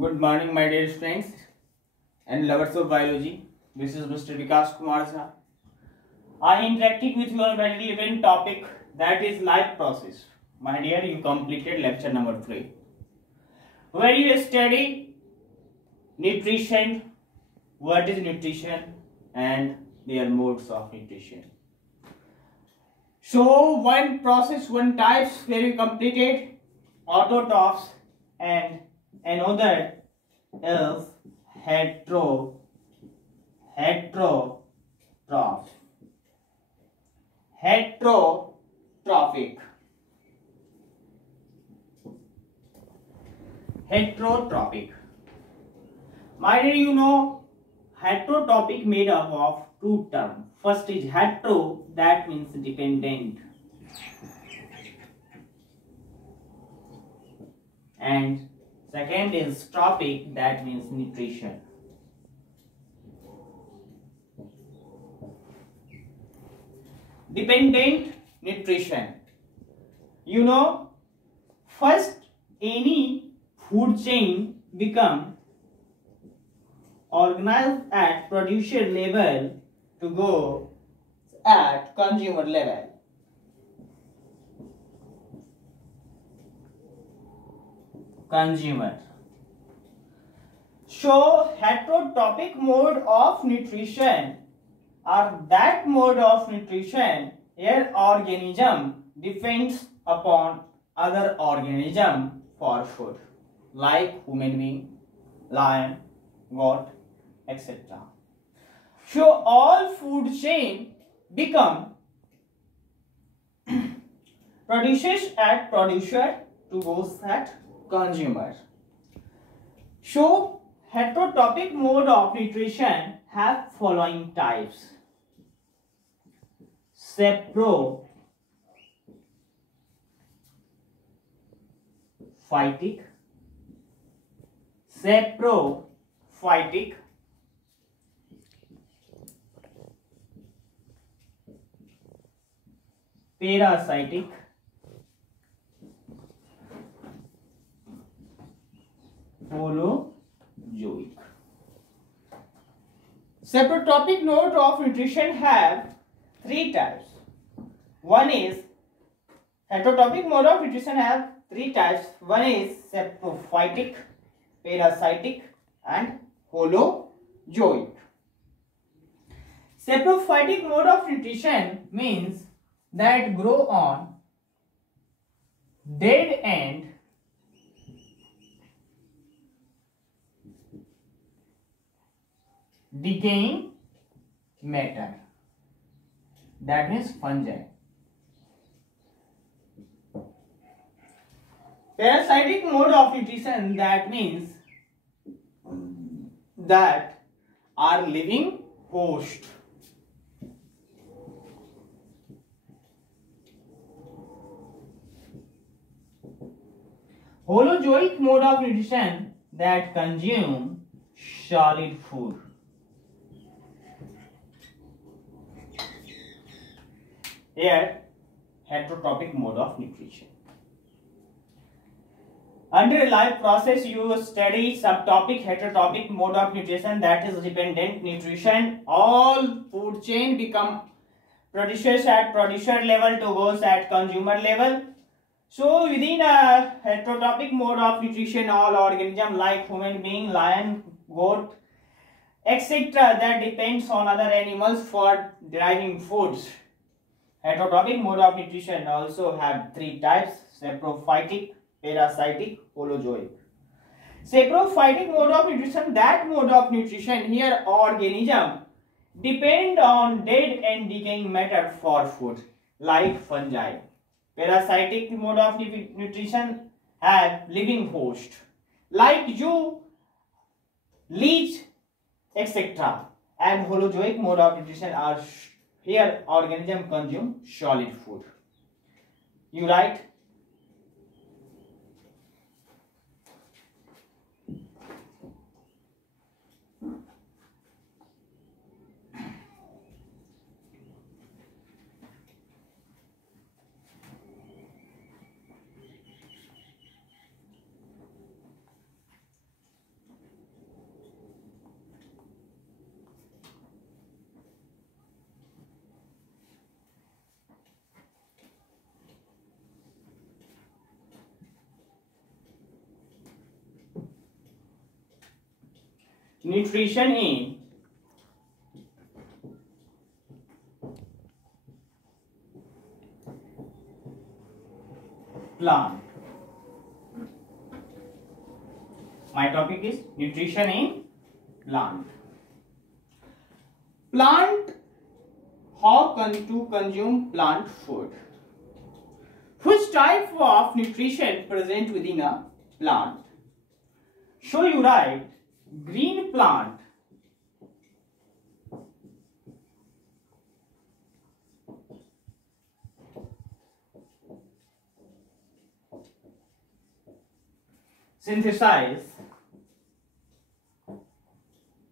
Good morning, my dear friends and lovers of biology. This is Mr. Vikas Kumar Jha. I am interacting with you on a very relevant topic, that is life process. My dear, you completed lecture number 3, where you study nutrition, what is nutrition, and their modes of nutrition. So one process, one types where you completed autotrophs, and another is heterotroph. Heterotrophic. My dear, you know heterotrophic made up of two terms. First is hetero, that means dependent, and second is trophic, that means nutrition. Dependent nutrition. You know, first any food chain become organized at producer level to go at consumer level. Consumer. So heterotrophic mode of nutrition, or that mode of nutrition where organism depends upon other organism for food, like human being, lion, goat, etc. So all food chain become producers at producer to go at consumer. So heterotrophic mode of nutrition have following types: saprophytic, parasitic, holozoic. Saprotrophic mode of nutrition have three types. One is heterotrophic mode of nutrition have three types. One is saprophytic, parasitic, and holozoic. Saprophytic mode of nutrition means that grow on dead end decaying matter, that means fungi. Parasitic mode of nutrition, that means that are living host. Holozoic mode of nutrition, that consume solid food. Here, heterotrophic mode of nutrition. Under life process, you study subtopic heterotrophic mode of nutrition, that is dependent nutrition. All food chain become producers at producer level to goes at consumer level. So within a heterotrophic mode of nutrition, all organism like human being, lion, goat, etc. that depends on other animals for deriving foods. Heterotrophic mode of nutrition also have three types: saprophytic, parasitic, holozoic. Saprophytic mode of nutrition, that mode of nutrition here organism depend on dead and decaying matter for food, like fungi. Parasitic mode of nutrition have living host, like you, leech, etc. And holozoic mode of nutrition are here organism consume solid food. You write. nutrition in plant. My topic is nutrition in plant. Plant, how to consume plant food? Which type of nutrition present within a plant? So you write green plant. Synthesize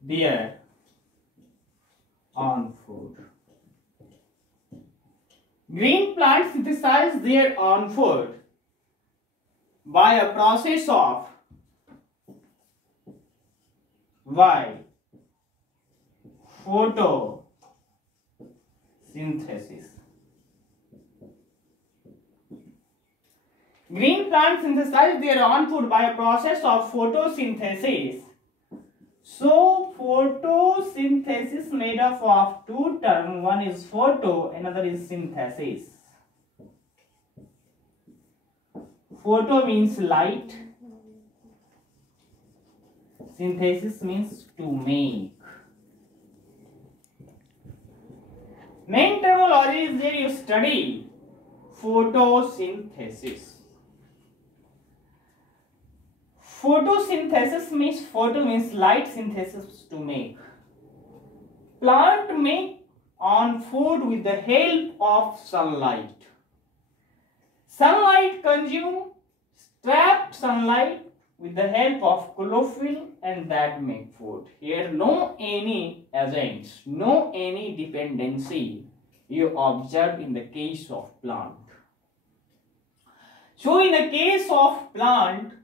their own food. Green plants synthesize their own food by a process of photosynthesis. Green plants synthesize their own food by a process of photosynthesis. So, photosynthesis made up of two terms. One is photo, another is synthesis. Photo means light. Synthesis means to make. Main terminology is there, you study photosynthesis. Photosynthesis means photo means light, synthesis to make. Plant make on food with the help of sunlight. Sunlight consume trapped sunlight with the help of chlorophyll and that make food. Here no any agents, no any dependency you observe in the case of plant. So in the case of plant,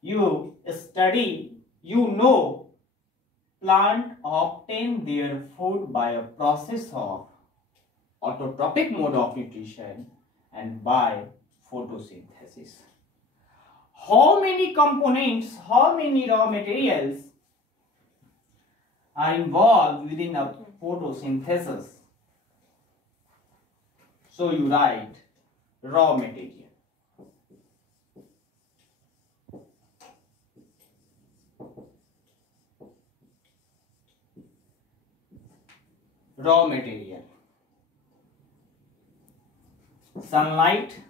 you study, you know, plant obtain their food by a process of autotrophic mode of nutrition and by photosynthesis. How many components, how many raw materials are involved within a photosynthesis? So you write raw material. Raw material. Sunlight,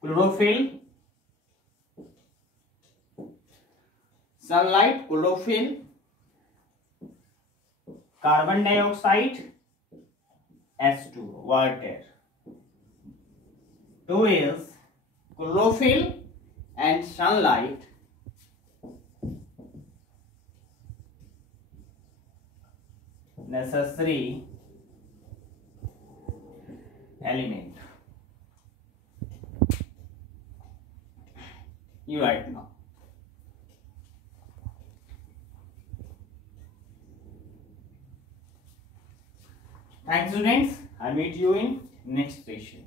chlorophyll, sunlight, chlorophyll, carbon dioxide, H2, water. Two is chlorophyll and sunlight, necessary element. You write now. Thanks students. I'll meet you in next session.